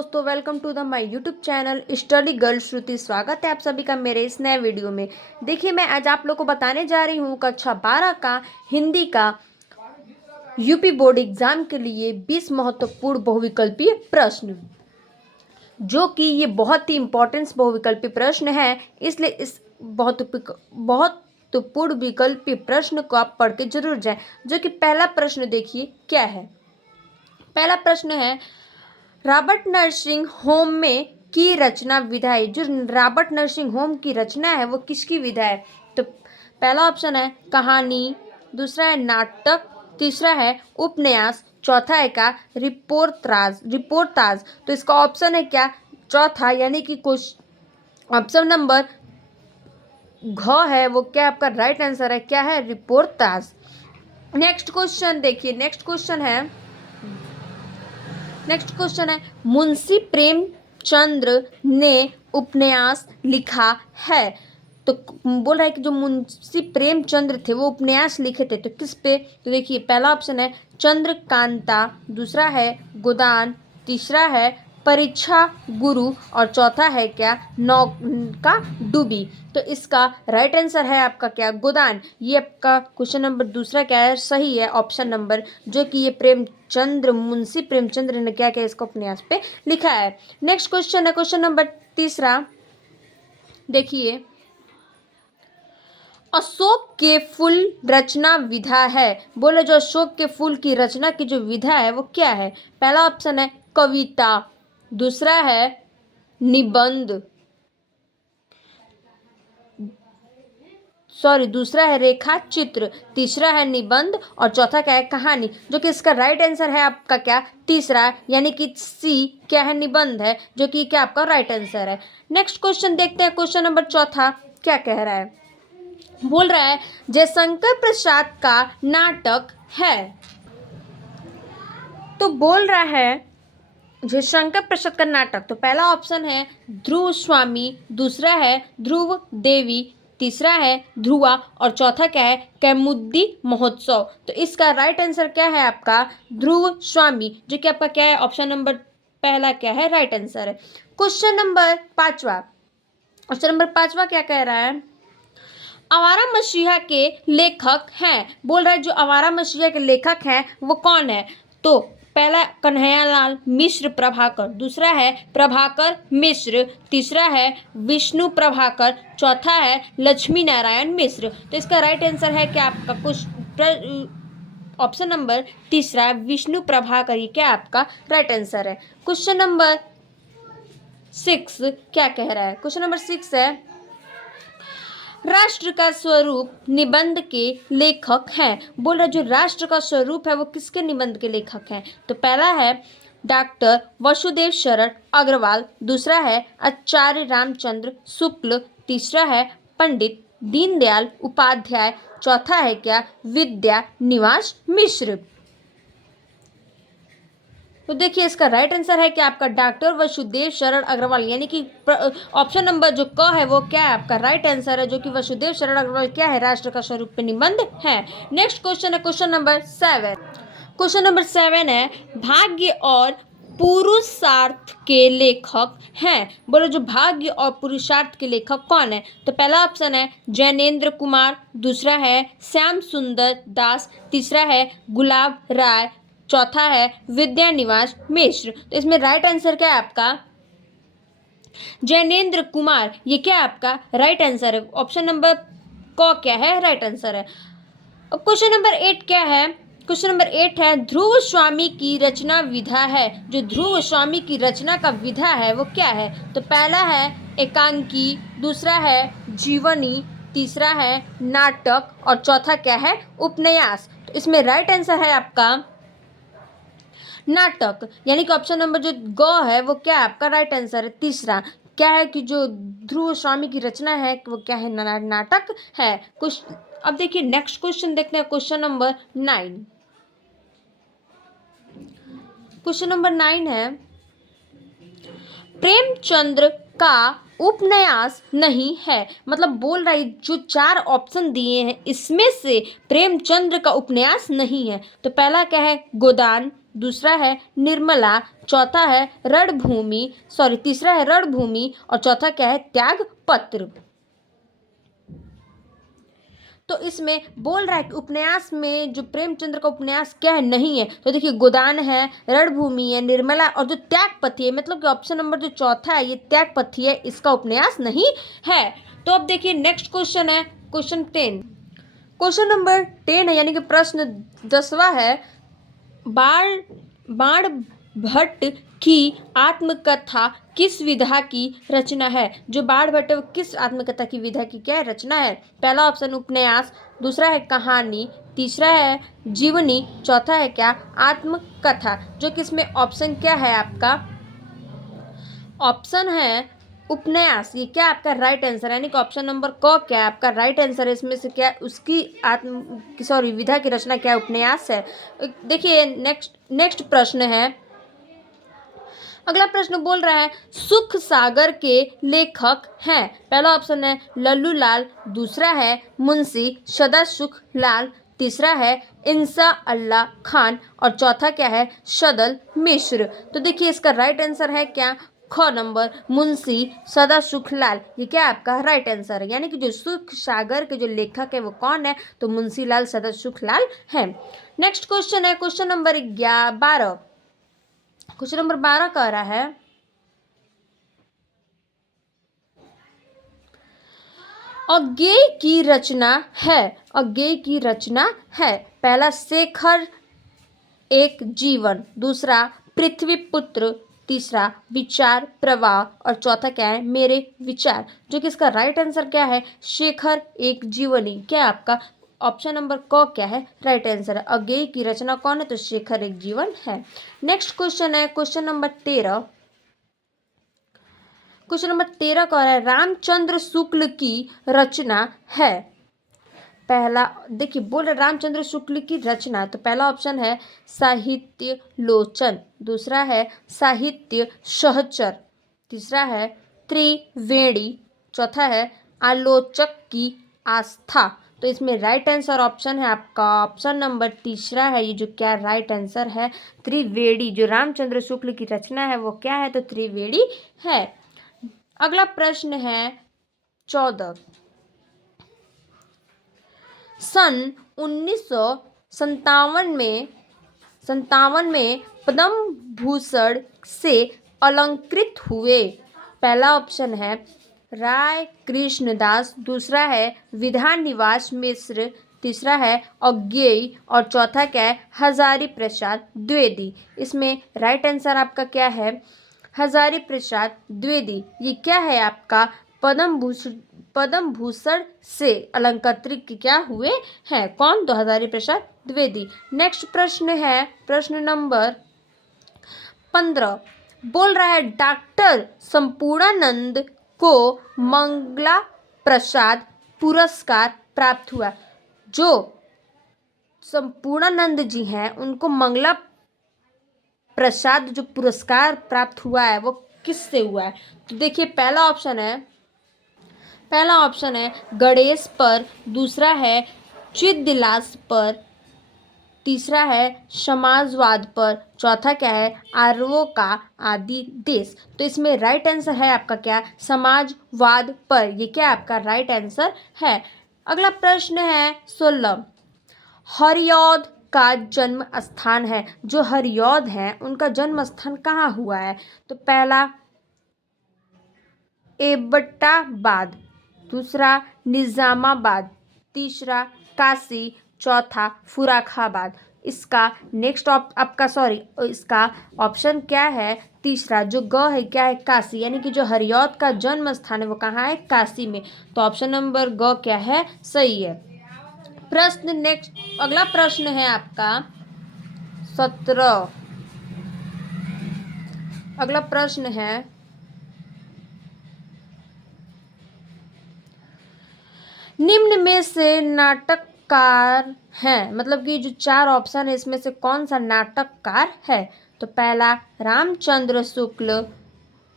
दोस्तों, welcome to the my YouTube channel study girl Shruti. स्वागत है आप सभी का मेरे इस नए वीडियो में। देखिए, मैं आज आप लोग को बताने जा रही हूँ कक्षा 12 का हिंदी का यूपी बोर्ड एग्जाम के लिए 20 महत्वपूर्ण बहुविकल्पीय प्रश्न, जो कि ये बहुत ही इम्पोर्टेंट बहुविकल्पीय प्रश्न है। इसलिए इस महत्वपूर्ण विकल्पीय प्रश्न को आप पढ़ के जरूर जाएं। जो कि पहला प्रश्न देखिए क्या है। पहला प्रश्न है, रॉबर्ट नर्सिंग होम में की रचना विधा है। जो रॉबर्ट नर्सिंग होम की रचना है वो किसकी विधा है? तो पहला ऑप्शन है कहानी, दूसरा है नाटक, तीसरा है उपन्यास, चौथा है क्या रिपोर्टाज। तो इसका ऑप्शन है क्या? चौथा, यानी कि कुछ ऑप्शन नंबर घ है वो क्या आपका राइट आंसर है? क्या है? रिपोर्टाज। नेक्स्ट क्वेश्चन देखिए। नेक्स्ट क्वेश्चन है मुंशी प्रेमचंद्र ने उपन्यास लिखा है। तो बोल रहा है कि जो मुंशी प्रेमचंद्र थे वो उपन्यास लिखे थे, तो किस पे? तो देखिए, पहला ऑप्शन है चंद्रकांता, दूसरा है गोदान, तीसरा है परीक्षा गुरु और चौथा है क्या नौका डूबी। तो इसका राइट आंसर है आपका क्या? गोदान। ये आपका क्वेश्चन नंबर दूसरा क्या है? सही है ऑप्शन नंबर, जो कि ये मुंशी प्रेमचंद्र ने क्या किया, इसको उपन्यास पे लिखा है। नेक्स्ट क्वेश्चन है क्वेश्चन नंबर तीसरा। देखिए, अशोक के फूल रचना विधा है। बोले जो अशोक के फूल की रचना की जो विधा है वो क्या है? पहला ऑप्शन है कविता, दूसरा है निबंध, दूसरा है रेखा चित्र, तीसरा है निबंध और चौथा क्या है? कहानी। जो कि इसका राइट आंसर है आपका क्या? तीसरा, यानी कि सी क्या है? निबंध है, जो कि क्या आपका राइट आंसर है। नेक्स्ट क्वेश्चन देखते हैं। क्वेश्चन नंबर चौथा क्या कह रहा है? बोल रहा है जयशंकर प्रसाद का नाटक है। तो बोल रहा है जयशंकर प्रसाद का नाटक। तो पहला ऑप्शन है ध्रुव स्वामी, दूसरा है ध्रुव देवी, तीसरा है ध्रुवा और चौथा क्या है? कैमुदी महोत्सव। तो इसका राइट आंसर क्या है आपका? ध्रुव स्वामी, जो कि आपका क्या है? ऑप्शन नंबर पहला क्या है? राइट आंसर है। क्वेश्चन नंबर पांचवा क्या कह रहा है? आवारा मसीहा के लेखक हैं। बोल रहा है जो आवारा मसीहा के लेखक हैं वो कौन है? तो पहला कन्हैयालाल मिश्र प्रभाकर, दूसरा है प्रभाकर मिश्र, तीसरा है विष्णु प्रभाकर, चौथा है लक्ष्मी नारायण मिश्र। तो इसका राइट आंसर है क्या आपका? कुछ ऑप्शन नंबर तीसरा विष्णु प्रभाकर, ये क्या आपका राइट आंसर है। क्वेश्चन नंबर 6 क्या कह रहा है? क्वेश्चन नंबर 6 है राष्ट्र का स्वरूप निबंध के लेखक हैं। बोल रहा जो राष्ट्र का स्वरूप है वो किसके निबंध के लेखक हैं? तो पहला है डॉक्टर वसुदेव शरण अग्रवाल, दूसरा है आचार्य रामचंद्र शुक्ल, तीसरा है पंडित दीनदयाल उपाध्याय, चौथा है क्या? विद्या निवास मिश्र। तो देखिए, इसका राइट आंसर है कि आपका डॉक्टर वसुदेव शरण अग्रवाल, यानी कि ऑप्शन नंबर जो क है वो क्या है आपका? राइट आंसर है, जो कि वसुदेव शरण अग्रवाल क्या है? राष्ट्र का स्वरूप पे निबंध है। नेक्स्ट क्वेश्चन है क्वेश्चन नंबर 7। क्वेश्चन नंबर 7 है भाग्य और पुरुषार्थ के लेखक हैं। बोलो जो भाग्य और पुरुषार्थ के लेखक कौन है? तो पहला ऑप्शन है जैनेन्द्र कुमार, दूसरा है श्याम सुंदर दास, तीसरा है गुलाब राय, चौथा है विद्या निवास मिश्र। तो इसमें राइट आंसर क्या है आपका? जैनेन्द्र कुमार, ये क्या है आपका राइट आंसर है। ऑप्शन नंबर क क्या है? राइट आंसर है। अब क्वेश्चन नंबर 8 क्या है? क्वेश्चन नंबर 8 है ध्रुव स्वामी की रचना विधा है। जो ध्रुव स्वामी की रचना का विधा है वो क्या है? तो पहला है एकांकी, दूसरा है जीवनी, तीसरा है नाटक और चौथा क्या है? उपन्यास। तो इसमें राइट आंसर है आपका नाटक, यानी कि ऑप्शन नंबर जो ग है वो क्या है आपका? राइट आंसर है। तीसरा क्या है कि जो ध्रुव स्वामी की रचना है वो क्या है? नाटक है। कुछ अब देखिए नेक्स्ट क्वेश्चन देखते हैं। Question number 9। क्वेश्चन नंबर 9 है प्रेमचंद्र का उपन्यास नहीं है। मतलब बोल रहा है जो 4 ऑप्शन दिए हैं इसमें से प्रेमचंद्र का उपन्यास नहीं है। तो पहला क्या है? गोदान, दूसरा है निर्मला, चौथा है रणभूमि, सॉरी तीसरा है रणभूमि और चौथा क्या है त्यागपत्र। तो इसमें बोल रहा है कि उपन्यास में जो प्रेमचंद्र का उपन्यास क्या है नहीं है, तो देखिए गोदान है, रणभूमि है, निर्मला और जो त्यागपति है, मतलब कि ऑप्शन नंबर जो चौथा है ये त्यागपति है, इसका उपन्यास नहीं है। तो अब देखिए नेक्स्ट क्वेश्चन है क्वेश्चन 10। क्वेश्चन नंबर 10 है यानी कि प्रश्न 10वां है, बाण बाण भट्ट की आत्मकथा किस विधा की रचना है। जो बाण भट्ट है वो किस आत्मकथा की विधा की क्या है रचना है। पहला ऑप्शन उपन्यास, दूसरा है कहानी, तीसरा है जीवनी, चौथा है क्या आत्मकथा। जो कि इसमें ऑप्शन क्या है आपका, ऑप्शन है उपन्यास, ये क्या आपका राइट आंसर, यानी कि ऑप्शन नंबर क क्या है आपका राइट आंसर है। इसमें से क्या उसकी सॉरी विधा की रचना क्या है उपन्यास है। देखिए नेक्स्ट प्रश्न है, अगला प्रश्न बोल रहा है सुख सागर के लेखक हैं। पहला ऑप्शन है लल्लू लाल, दूसरा है मुंशी सदासुख लाल, तीसरा है इंसा अल्लाह खान और चौथा क्या है सदल मिश्र। तो देखिए इसका राइट आंसर है क्या ख नंबर मुंशी सदासुख लाल, ये क्या आपका राइट आंसर है। यानी कि जो सुख सागर के जो लेखक है वो कौन है, तो मुंशी लाल सदासुख लाल है। नेक्स्ट क्वेश्चन है क्वेश्चन नंबर 12। क्वेश्चन नंबर 12 कह रहा है अज्ञेय की रचना है, अज्ञेय की रचना है। पहला शेखर एक जीवन, दूसरा पृथ्वी पुत्र, तीसरा विचार प्रवाह और चौथा क्या है मेरे विचार। जो कि इसका राइट आंसर क्या है शेखर एक जीवनी, क्या आपका ऑप्शन नंबर क क्या है राइट आंसर है। अज्ञेय की रचना कौन है, तो शेखर एक जीवन है। नेक्स्ट क्वेश्चन है क्वेश्चन नंबर 13। क्वेश्चन नंबर 13 का है रामचंद्र शुक्ल की रचना है। पहला देखिए बोल रहे रामचंद्र शुक्ल की रचना, तो पहला ऑप्शन है साहित्य लोचन, दूसरा है साहित्य सहचर, तीसरा है त्रिवेणी, चौथा है आलोचक की आस्था। तो इसमें राइट आंसर ऑप्शन है आपका ऑप्शन नंबर तीसरा है, ये जो क्या राइट आंसर है त्रिवेणी। जो रामचंद्र शुक्ल की रचना है वो क्या है, तो त्रिवेणी है। अगला प्रश्न है 14। सन 1957 में पद्म भूषण से अलंकृत हुए। पहला ऑप्शन है राय कृष्णदास, दूसरा है विधान निवास मिश्र, तीसरा है अज्ञेय और चौथा क्या है हजारी प्रसाद द्विवेदी। इसमें राइट आंसर आपका क्या है हजारी प्रसाद द्विवेदी, ये क्या है आपका पद्म भूषण से अलंकृत क्या हुए हैं, कौन, तो हजारी प्रसाद द्विवेदी। नेक्स्ट प्रश्न है प्रश्न नंबर 15। बोल रहा है डॉक्टर संपूर्णानंद को मंगला प्रसाद पुरस्कार प्राप्त हुआ। जो संपूर्णानंद जी हैं उनको मंगला प्रसाद जो पुरस्कार प्राप्त हुआ है वो किससे हुआ है। तो देखिए पहला ऑप्शन है गणेश पर, दूसरा है चिदलास पर, तीसरा है समाजवाद पर, चौथा क्या है आर्यों का आदि देश। तो इसमें राइट आंसर है आपका क्या समाजवाद पर, ये क्या आपका राइट आंसर है। अगला प्रश्न है 16। हरिऔध का जन्म स्थान है, जो हरिऔध है उनका जन्म स्थान कहाँ हुआ है। तो पहला एबटाबाद, दूसरा निजामाबाद, तीसरा काशी, चौथा फुराखाबाद। इसका नेक्स्ट आपका इसका ऑप्शन क्या है तीसरा जो ग है क्या है काशी, यानी कि जो हरिऔध का जन्म स्थान है वो कहाँ है काशी में। तो ऑप्शन नंबर ग क्या है सही है। प्रश्न नेक्स्ट अगला प्रश्न है आपका 17। अगला प्रश्न है निम्न में से नाटककार हैं, मतलब कि जो चार ऑप्शन है इसमें से कौन सा नाटककार है। तो पहला रामचंद्र शुक्ल,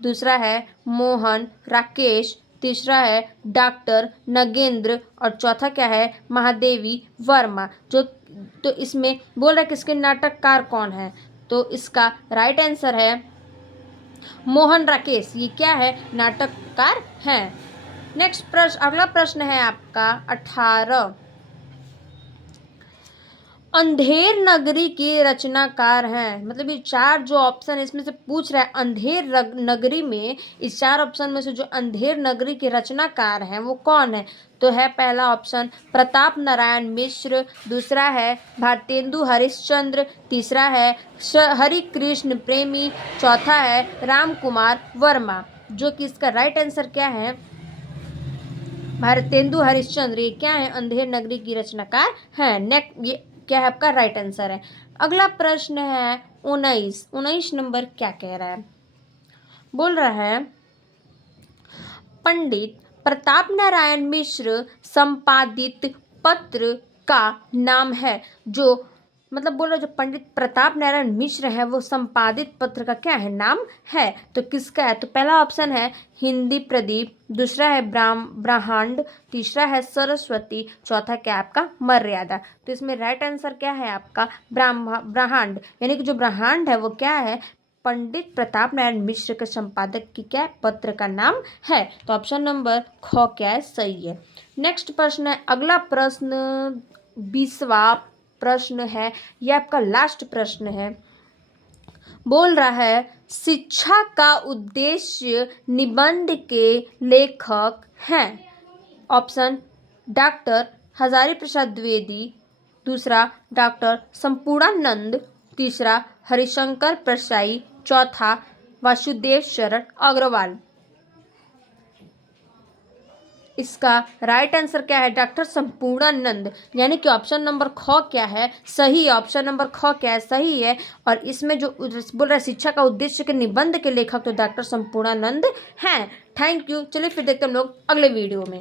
दूसरा है मोहन राकेश, तीसरा है डॉक्टर नगेंद्र और चौथा क्या है महादेवी वर्मा। जो तो इसमें बोल रहा है किसके नाटककार कौन है। तो इसका राइट आंसर है मोहन राकेश। ये क्या है? नाटककार हैं। नेक्स्ट प्रश्न, अगला प्रश्न है आपका 18। अंधेर नगरी के रचनाकार हैं, मतलब ये चार जो ऑप्शन है इसमें से पूछ रहा है अंधेर नगरी में, इस चार ऑप्शन में से जो अंधेर नगरी के रचनाकार हैं वो कौन है? तो है पहला ऑप्शन प्रताप नारायण मिश्र, दूसरा है भारतेंदु हरिश्चंद्र, तीसरा है हरि कृष्ण प्रेमी, चौथा है राम कुमार वर्मा। जो कि इसका राइट आंसर क्या है? भारतेंदु हरिश्चंद्र। ये क्या है? अंधेर नगरी की रचनाकार हैं। नेक्स्ट ये क्या है आपका? राइट आंसर है। अगला प्रश्न है 19 नंबर क्या कह रहा है? बोल रहा है पंडित प्रताप नारायण मिश्र संपादित पत्र का नाम है। जो मतलब बोल रहा है जो पंडित प्रताप नारायण मिश्र है वो संपादित पत्र का क्या है? नाम है। तो किसका है? तो पहला ऑप्शन है हिंदी प्रदीप, दूसरा है ब्रह्मांड, तीसरा है सरस्वती, चौथा क्या है आपका? मर्यादा। तो इसमें राइट आंसर क्या है आपका? ब्रह्मांड। यानी कि जो ब्रह्मांड है वो क्या है? पंडित प्रताप नारायण मिश्र के संपादक की क्या पत्र का नाम है। तो ऑप्शन नंबर ख क्या है? सही है। नेक्स्ट प्रश्न है, अगला प्रश्न 20वां प्रश्न है, यह आपका लास्ट प्रश्न है। बोल रहा है शिक्षा का उद्देश्य निबंध के लेखक हैं। ऑप्शन डॉक्टर हजारी प्रसाद द्विवेदी, दूसरा डॉक्टर संपूर्णानंद, तीसरा हरिशंकर परसाई, चौथा वासुदेव शरण अग्रवाल। इसका राइट आंसर क्या है? डॉक्टर संपूर्णानंद। यानी कि ऑप्शन नंबर ख क्या है? सही है। ऑप्शन नंबर ख क्या है? सही है। और इसमें जो बोल रहा है शिक्षा का उद्देश्य के निबंध के लेखक तो डॉक्टर संपूर्णानंद हैं। Thank you. चलिए फिर देखते हैं हम लोग अगले वीडियो में।